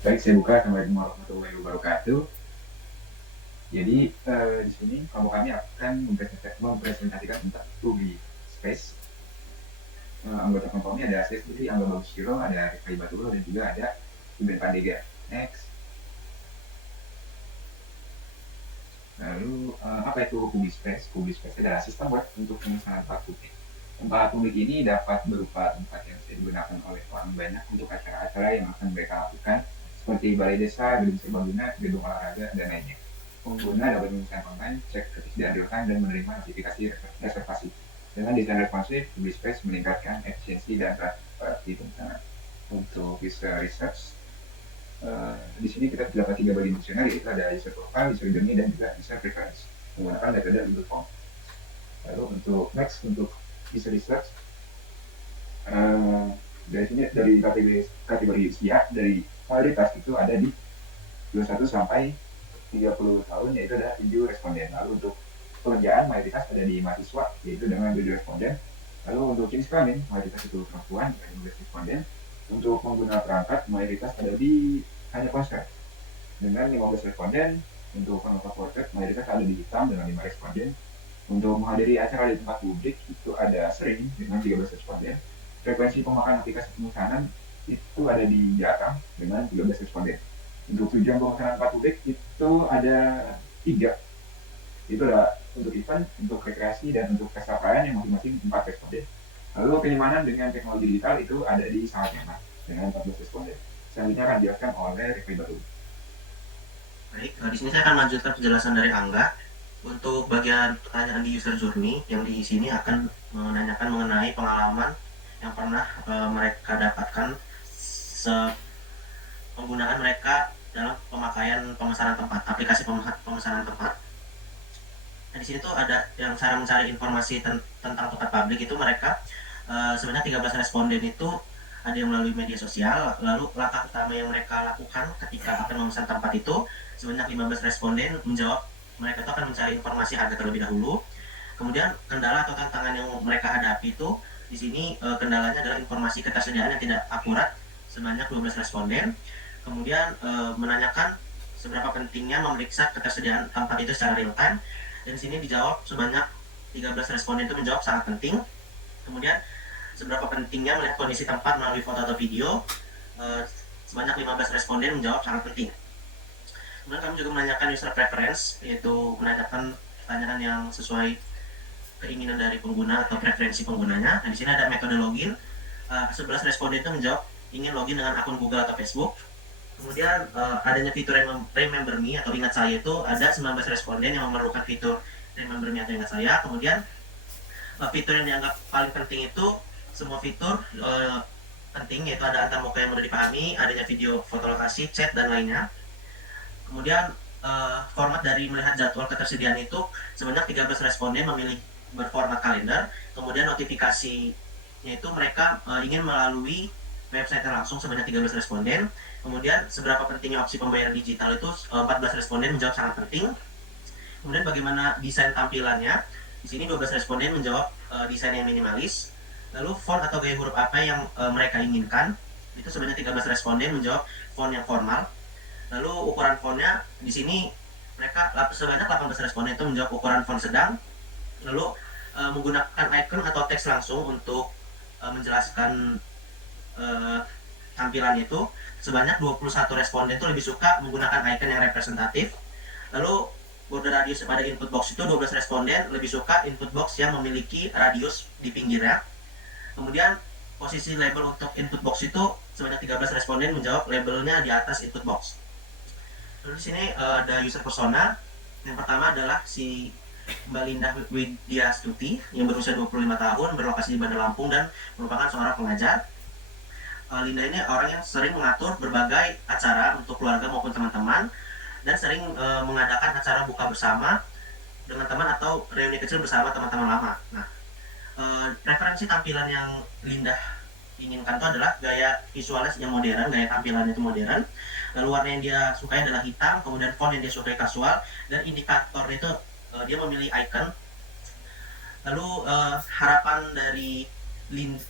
Baik, saya buka. Assalamualaikum warahmatullahi wabarakatuh. Jadi di sini kelompok kami akan mempresentasikan tentang Ruby Space. Anggota kelompoknya ada saya sendiri, Angga Bagusyiro, ada Rifai Batulo, dan juga ada Ruben Pandega. Next. Lalu apa itu Ruby Space? Ruby Space adalah sistem web untuk pemesanan tempat publik. Tempat publik ini dapat berupa tempat yang bisa digunakan oleh orang banyak untuk acara-acara yang akan mereka lakukan, seperti balai desa, gedung serbaguna, gedung olahraga, dan lainnya. Pengguna dapat memesan online, cek ketersediaan real time, dan menerima notifikasi reservasi. Dengan desain responsif, Ruby Space meningkatkan efisiensi dan transparansi pemesanan. Untuk user research, di sini kita terdapat 3 bagian fungsional, yaitu ada user profile, user journey, dan juga user preference menggunakan metode Google Form. Lalu untuk next, untuk user research, dari sini dari kategori usia dari mayoritas itu ada di 21 sampai 30 tahun, yaitu ada 7 responden. Lalu untuk pekerjaan mayoritas ada di mahasiswa, yaitu dengan 7 responden. Lalu untuk jenis kelamin mayoritas itu perempuan, 15 responden. Untuk pengguna perangkat mayoritas ada di hanya ponsel dengan 15 responden. Untuk penonton portrait mayoritas ada di hitam dengan 5 responden. Untuk menghadiri acara di tempat publik itu ada sering dengan 13 responden. Frekuensi pemakaian aplikasi pemesanan itu ada di jarang dengan 13 responden. Untuk tujuan pemesanan tempat publik itu ada 3. Itu adalah untuk event, untuk rekreasi, dan untuk pesta perayaan yang masing-masing 4 responden. Lalu kenyamanan dengan teknologi digital itu ada di sangat nyaman dengan 14 responden. Selanjutnya akan dijelaskan oleh Rifai Batu. Baik, di sini saya akan melanjutkan penjelasan dari Angga. Untuk bagian pertanyaan di user journey yang di sini akan menanyakan mengenai pengalaman yang pernah mereka dapatkan penggunaan mereka dalam pemakaian pemesanan tempat, aplikasi pemesanan tempat. Nah, di sini tuh ada yang cara mencari informasi tentang tempat publik itu mereka sebanyak 13 responden itu ada yang melalui media sosial. Lalu langkah utama yang mereka lakukan ketika akan memesan tempat itu sebanyak 15 responden menjawab mereka itu akan mencari informasi harga terlebih dahulu. Kemudian kendala atau tantangan yang mereka hadapi itu di sini kendalanya adalah informasi ketersediaan yang tidak akurat sebanyak 12 responden. Kemudian menanyakan seberapa pentingnya memeriksa ketersediaan tempat itu secara real time. Dan di sini dijawab sebanyak 13 responden itu menjawab sangat penting. Kemudian seberapa pentingnya melihat kondisi tempat melalui foto atau video, sebanyak 15 responden menjawab sangat penting. Kemudian kami juga menanyakan user preference, yaitu menanyakan pertanyaan yang sesuai keinginan dari pengguna atau preferensi penggunanya. Nah, di sini ada metode login. 11 responden itu menjawab ingin login dengan akun Google atau Facebook. Kemudian adanya fitur Remember Me atau ingat saya itu ada 19 responden yang memerlukan fitur Remember Me atau ingat saya. Kemudian fitur yang dianggap paling penting itu semua fitur penting, yaitu ada antar muka yang mudah dipahami, adanya video, foto lokasi, chat, dan lainnya. Kemudian format dari melihat jadwal ketersediaan itu sebanyak 13 responden memilih berformat kalender. Kemudian notifikasinya itu mereka ingin melalui website langsung sebanyak 13 responden. Kemudian seberapa pentingnya opsi pembayaran digital itu 14 responden menjawab sangat penting. Kemudian bagaimana desain tampilannya? Di sini 12 responden menjawab desain yang minimalis. Lalu font atau gaya huruf apa yang mereka inginkan? Itu sebanyak 13 responden menjawab font yang formal. Lalu ukuran fontnya di sini mereka sebanyak 18 responden itu menjawab ukuran font sedang. Lalu menggunakan icon atau teks langsung untuk menjelaskan tampilan itu sebanyak 21 responden itu lebih suka menggunakan icon yang representatif. Lalu border radius pada input box itu 12 responden lebih suka input box yang memiliki radius di pinggirnya. Kemudian posisi label untuk input box itu sebanyak 13 responden menjawab labelnya di atas input box. Lalu di sini ada user persona. Yang pertama adalah si Mbak Linda Widya Stuti yang berusia 25 tahun, berlokasi di Bandar Lampung dan merupakan seorang pengajar. Linda ini orang yang sering mengatur berbagai acara untuk keluarga maupun teman-teman dan sering mengadakan acara buka bersama dengan teman atau reuni kecil bersama teman-teman lama. Nah, referensi tampilan yang Linda inginkan itu adalah gaya visualnya yang modern, gaya tampilannya itu modern. Lalu warna yang dia sukai adalah hitam, kemudian font yang dia sukai kasual, dan indikator itu dia memilih icon. Lalu harapan dari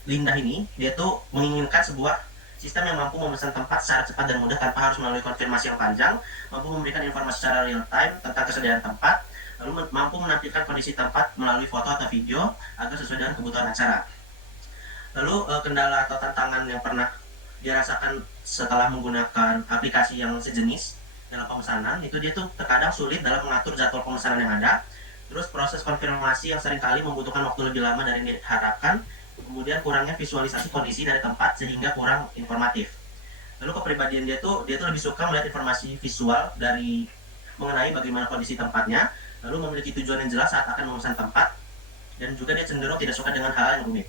Linda ini, dia tuh menginginkan sebuah sistem yang mampu memesan tempat secara cepat dan mudah tanpa harus melalui konfirmasi yang panjang, mampu memberikan informasi secara real time tentang kesediaan tempat, lalu mampu menampilkan kondisi tempat melalui foto atau video agar sesuai dengan kebutuhan acara. Lalu kendala atau tantangan yang pernah dirasakan setelah menggunakan aplikasi yang sejenis dalam pemesanan itu dia tuh terkadang sulit dalam mengatur jadwal pemesanan yang ada. Terus proses konfirmasi yang seringkali membutuhkan waktu lebih lama dari yang diharapkan. Kemudian kurangnya visualisasi kondisi dari tempat sehingga kurang informatif. Lalu kepribadian dia tuh lebih suka melihat informasi visual dari mengenai bagaimana kondisi tempatnya, lalu memiliki tujuan yang jelas saat akan memesan tempat, dan juga dia cenderung tidak suka dengan hal yang rumit.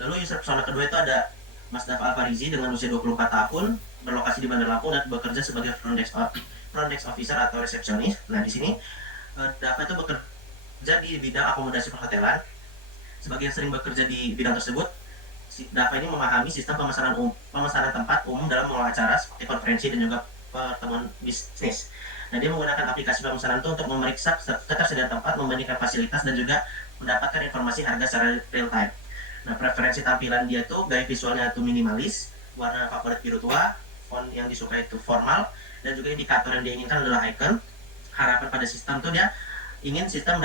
Lalu user persona kedua itu ada Mas Dava Alfarizi dengan usia 24 tahun, berlokasi di Bandar Lampung dan bekerja sebagai front desk officer atau resepsionis. Nah, di sini Dava itu bekerja di bidang akomodasi perhotelan. Sebagai yang sering bekerja di bidang tersebut, Dava ini memahami sistem pemesanan tempat umum dalam mengelola acara seperti konferensi dan juga pertemuan bisnis. Nah, dia menggunakan aplikasi pemesanan itu untuk memeriksa ketersediaan tempat, membandingkan fasilitas, dan juga mendapatkan informasi harga secara real time. Nah, preferensi tampilan dia tuh gaya visualnya tuh minimalis, warna favorit biru tua, font yang disukai itu formal, dan juga indikator yang dia inginkan adalah icon. Harapan pada sistem tuh dia ingin sistem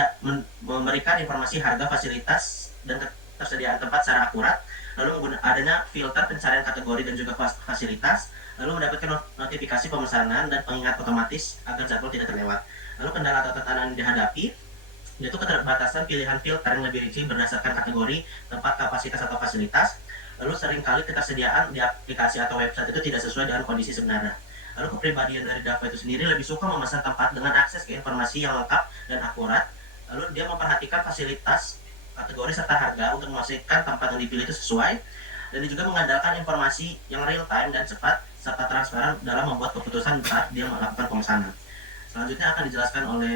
memberikan informasi harga, fasilitas, dan ketersediaan tempat secara akurat, lalu adanya filter pencarian kategori dan juga fasilitas, lalu mendapatkan notifikasi pemesanan dan pengingat otomatis agar jadwal tidak terlewat. Lalu kendala atau tantangan yang dihadapi yaitu keterbatasan pilihan filter yang lebih rinci berdasarkan kategori, tempat, kapasitas, atau fasilitas. Lalu seringkali ketersediaan di aplikasi atau website itu tidak sesuai dengan kondisi sebenarnya. Lalu kepribadian dari Dava itu sendiri lebih suka memesan tempat dengan akses ke informasi yang lengkap dan akurat. Lalu dia memperhatikan fasilitas, kategori, serta harga untuk memastikan tempat yang dipilih itu sesuai. Dan dia juga mengandalkan informasi yang real time dan cepat serta transparan dalam membuat keputusan saat dia melakukan pemesanan. Selanjutnya akan dijelaskan oleh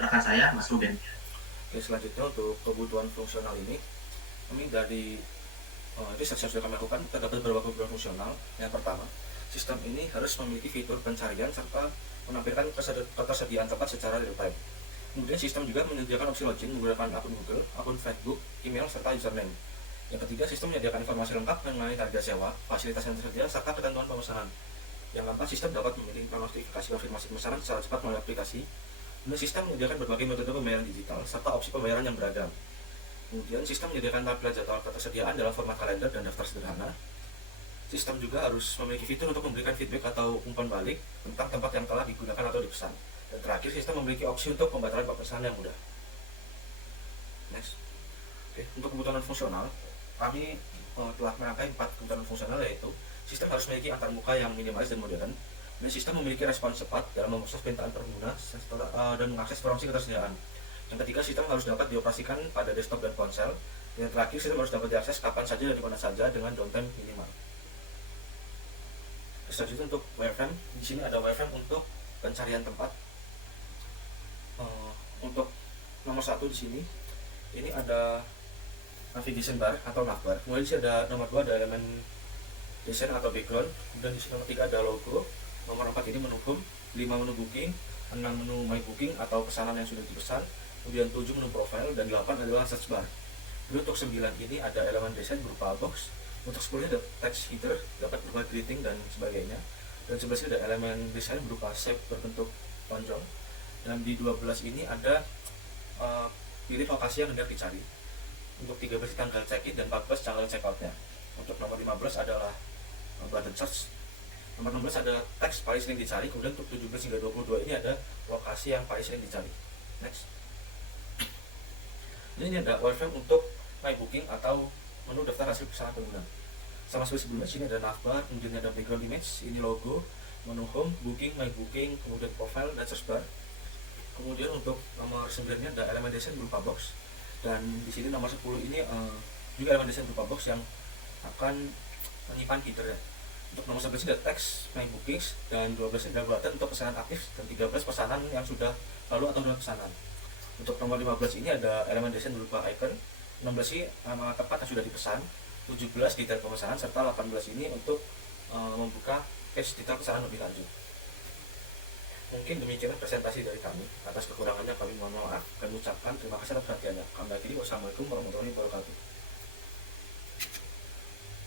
rekan saya, Mas Ruben. Oke, selanjutnya untuk kebutuhan fungsional ini, kami dari riset yang sudah kami lakukan terdapat beberapa kebutuhan fungsional. Yang pertama, sistem ini harus memiliki fitur pencarian serta menampilkan ketersediaan tempat secara real time. Kemudian sistem juga menyediakan opsi login menggunakan akun Google, akun Facebook, email, serta username. Yang ketiga, sistem menyediakan informasi lengkap mengenai harga sewa, fasilitas yang tersedia, serta ketentuan pemesanan. Yang keempat, sistem dapat memiliki notifikasi konfirmasi pemesanan secara cepat melalui aplikasi. Kemudian sistem menyediakan berbagai metode pembayaran digital serta opsi pembayaran yang beragam. Kemudian sistem menyediakan tampilan jadwal ketersediaan dalam format kalender dan daftar sederhana. Sistem juga harus memiliki fitur untuk memberikan feedback atau umpan balik tentang tempat yang telah digunakan atau dipesan. Dan terakhir, sistem memiliki opsi untuk pembatalan pemesanan yang mudah. Next. Oke, untuk kebutuhan fungsional, kami telah merangkai 4 kebutuhan fungsional, yaitu sistem harus memiliki antarmuka yang minimalis dan modern. Dan sistem memiliki respons cepat dalam memproses permintaan pengguna dan mengakses informasi ketersediaan. Yang ketiga, sistem harus dapat dioperasikan pada desktop dan ponsel. Dan yang terakhir, sistem harus dapat diakses kapan saja dan di mana saja dengan downtime minimal. Selanjutnya untuk wireframe, di sini ada wireframe untuk pencarian tempat. Untuk nomor 1 di sini, ini ada navigation bar atau navbar. Kemudian di sini ada nomor 2 ada elemen desain atau background. Kemudian di sini nomor 3 ada logo. Nomor 4 ini menu home, 5 menu booking, 6 menu my booking atau pesanan yang sudah dipesan, kemudian 7 menu profile, dan 8 adalah search bar. Kemudian untuk 9 ini ada elemen desain berupa box. Untuk 10 ini ada text header, dapat berupa greeting dan sebagainya. Dan 11 ini ada elemen desain berupa shape berbentuk lonjong. Dan di 12 ini ada pilih lokasi yang hendak dicari. Untuk 13 tanggal check-in dan 14 tanggal check-out-nya. Untuk nomor 15 adalah button search. Nomor 16 ada teks paling sering dicari. Kemudian untuk 17 hingga 22 ini ada lokasi yang paling sering dicari. Next. Ini ada wireframe untuk my booking atau menu daftar hasil pesanan pengguna. Sama seperti sebelumnya, sini ada navbar, kemudian ada background image, ini logo, menu home, booking, my booking, kemudian profile dan search bar. Kemudian untuk nomor 9 ini ada elemen desain berupa box. Dan di sini nomor 10 ini juga elemen desain berupa box yang akan menyimpan header ya. Untuk nomor 11 ada teks my bookings, dan 12 ada button untuk pesanan aktif, dan 13 pesanan yang sudah lalu atau sudah pesanan. Untuk nomor 15 ini ada elemen desain berupa icon. 16 ini nama tempat yang sudah dipesan, 17 detail pemesanan, serta 18 ini untuk membuka page detail pesanan lebih lanjut. Mungkin demikian presentasi dari kami. Atas kekurangannya kami mohon maaf dan mengucapkan terima kasih atas perhatiannya. Kami akhiri, wassalamualaikum warahmatullahi wabarakatuh.